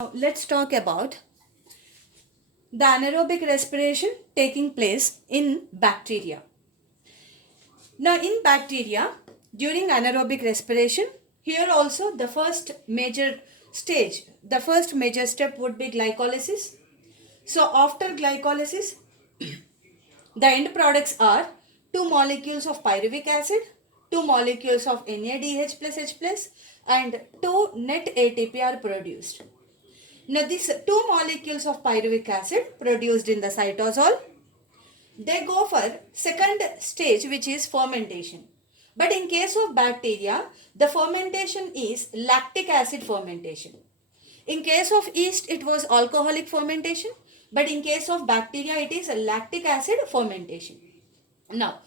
Now let's talk about the anaerobic respiration taking place in bacteria. Now in bacteria, during anaerobic respiration, here also the first major stage, the first major step would be glycolysis. So after glycolysis, the end products are 2 molecules of pyruvic acid, 2 molecules of NADH plus H plus and 2 net ATP are produced. Now these 2 molecules of pyruvic acid produced in the cytosol, they go for second stage, which is fermentation. But in case of bacteria, the fermentation is lactic acid fermentation. In case of yeast, it was alcoholic fermentation. But in case of bacteria, it is lactic acid fermentation. Now,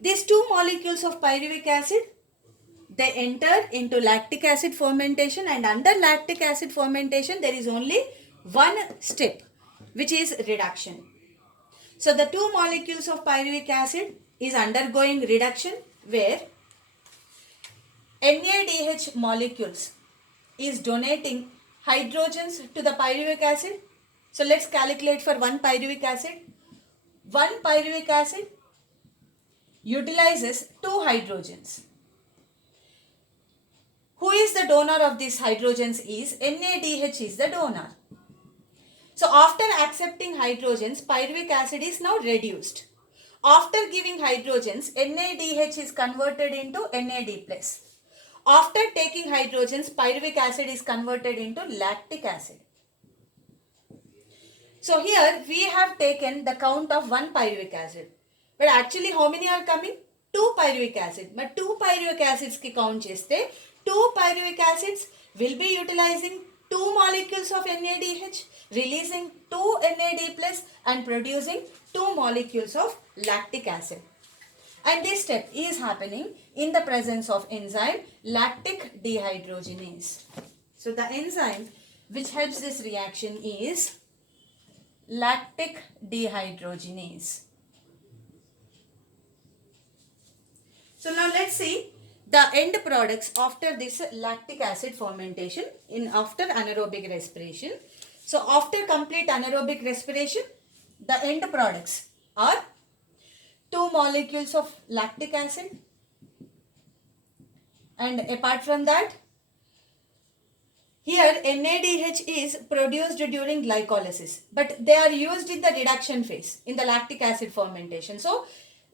these 2 molecules of pyruvic acid, they enter into lactic acid fermentation, and under lactic acid fermentation there is only one step, which is reduction. So the 2 molecules of pyruvic acid is undergoing reduction, where NADH molecules is donating hydrogens to the pyruvic acid. So let's calculate for 1 pyruvic acid. 1 pyruvic acid utilizes 2 hydrogens. Who is the donor of these hydrogens is NADH is the donor. So after accepting hydrogens, pyruvic acid is now reduced. After giving hydrogens, NADH is converted into NAD+. After taking hydrogens, pyruvic acid is converted into lactic acid. So here we have taken the count of 1 pyruvic acid. But actually how many are coming? 2 pyruvic acid. But 2 pyruvic acids ki count cheste, 2 pyruvic acids will be utilizing 2 molecules of NADH, releasing 2 NAD plus and producing 2 molecules of lactic acid. And this step is happening in the presence of enzyme lactic dehydrogenase. So the enzyme which helps this reaction is lactic dehydrogenase. So now let's see the end products after this lactic acid fermentation after anaerobic respiration. So after complete anaerobic respiration, the end products are 2 molecules of lactic acid, and apart from that, here NADH is produced during glycolysis, but they are used in the reduction phase in the lactic acid fermentation. So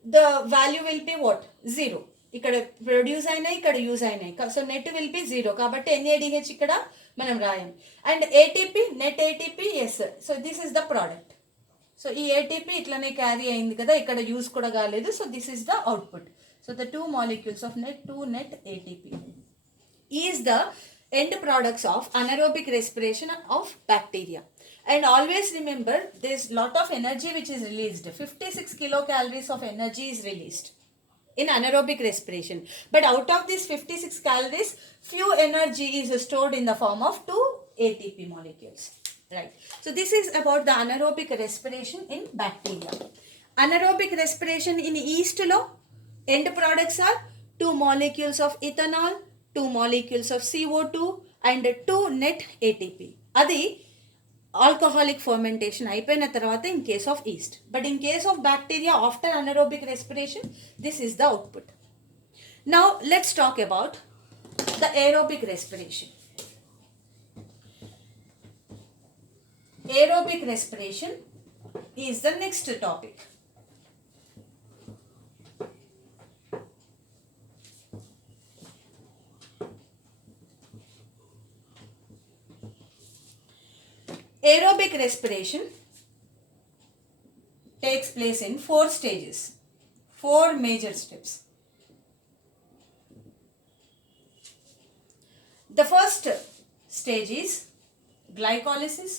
the value will be what? 0. ఇక్కడ produce అయినాయి, ఇక్కడ use అయినాయి. So net will be 0. కాబట్టి NADH ఇక్కడ మనం రాయం. And ATP, net ATP, yes. So this is the product. So ఈ ATP ఇట్లనే క్యారీ అయింది కదా, ఇక్కడ యూజ్ కూడా కాలేదు. So this is the output. So the 2 molecules of net ATP is the end products of anaerobic respiration of bacteria. And always remember, there is lot of energy which is released. 56 kilocalories of energy is released in anaerobic respiration. But out of this 56 calories, few energy is stored in the form of 2 ATP molecules. Right. So this is about the anaerobic respiration in bacteria. Anaerobic respiration in yeast law, end products are 2 molecules of ethanol, 2 molecules of CO2 and 2 net ATP. Adi alcoholic fermentation అయిపోయిన తర్వాత in case of yeast. But in case of bacteria, after anaerobic respiration, this is the output. Now let's talk about the aerobic respiration. Aerobic respiration is the next topic. Aerobic respiration takes place in 4 stages, 4 major steps. The first stage is glycolysis.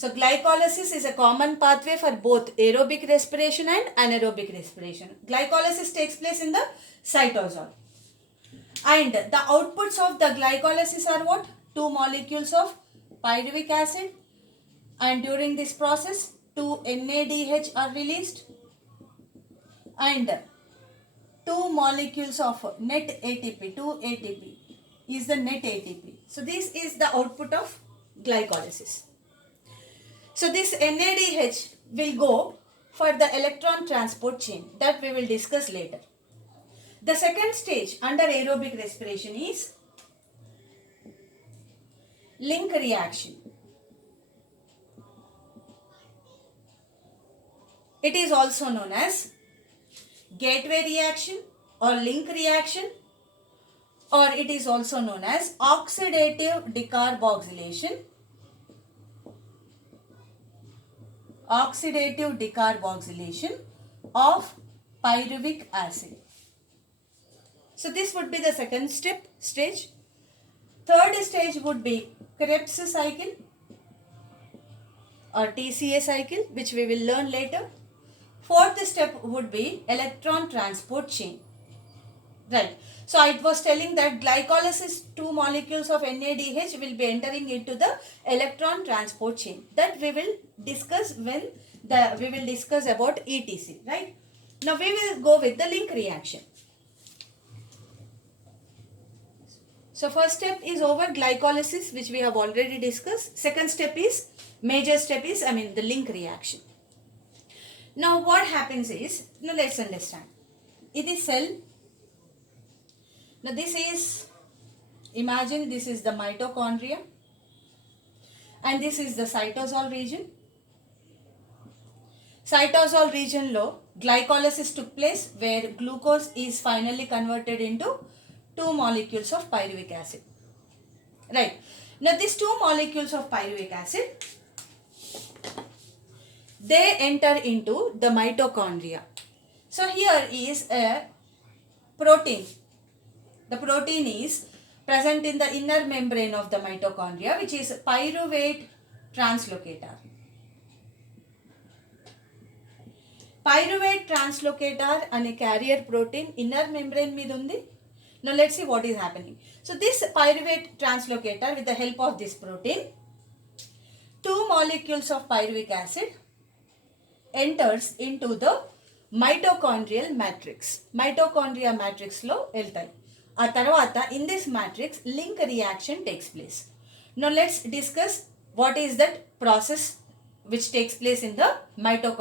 So glycolysis is a common pathway for both aerobic respiration and anaerobic respiration. Glycolysis takes place in the cytosol. And the outputs of the glycolysis are what? 2 molecules of pyruvic acid, and during this process 2 NADH are released, and 2 molecules of net ATP, 2 ATP is the net ATP. So this is the output of glycolysis. So this NADH will go for the electron transport chain that we will discuss later. The second stage under aerobic respiration is link reaction. It is also known as gateway reaction or link reaction, or it is also known as oxidative decarboxylation. Oxidative decarboxylation of pyruvic acid. So this would be the second stage. Third stage would be Krebs cycle or TCA cycle, which we will learn later. Fourth step would be electron transport chain. Right. So I was telling that glycolysis, 2 molecules of NADH will be entering into the electron transport chain. That we will discuss when we will discuss about ETC. Right. Now we will go with the link reaction. So first step is over, glycolysis, which we have already discussed. Second step is, major step is, the link reaction. Now what happens is, now let's understand. It is cell. Now this is, imagine this is the mitochondria and this is the cytosol region. Cytosol region low, glycolysis took place where glucose is finally converted into 2 molecules of pyruvic acid. Right. Now these 2 molecules of pyruvic acid, they enter into the mitochondria. So here is a protein. The protein is present in the inner membrane of the mitochondria, which is pyruvate translocator. Pyruvate translocator and a carrier protein inner membrane మీద ఉంది. Now let's see what is happening. So this pyruvate translocator, with the help of this protein, 2 molecules of pyruvic acid enters into the mitochondrial matrix. Mitochondria matrix lo వెళ్తాయి. ఆ తర్వాత in this matrix link reaction takes place. Now let's discuss what is that process which takes place in the mitochondria.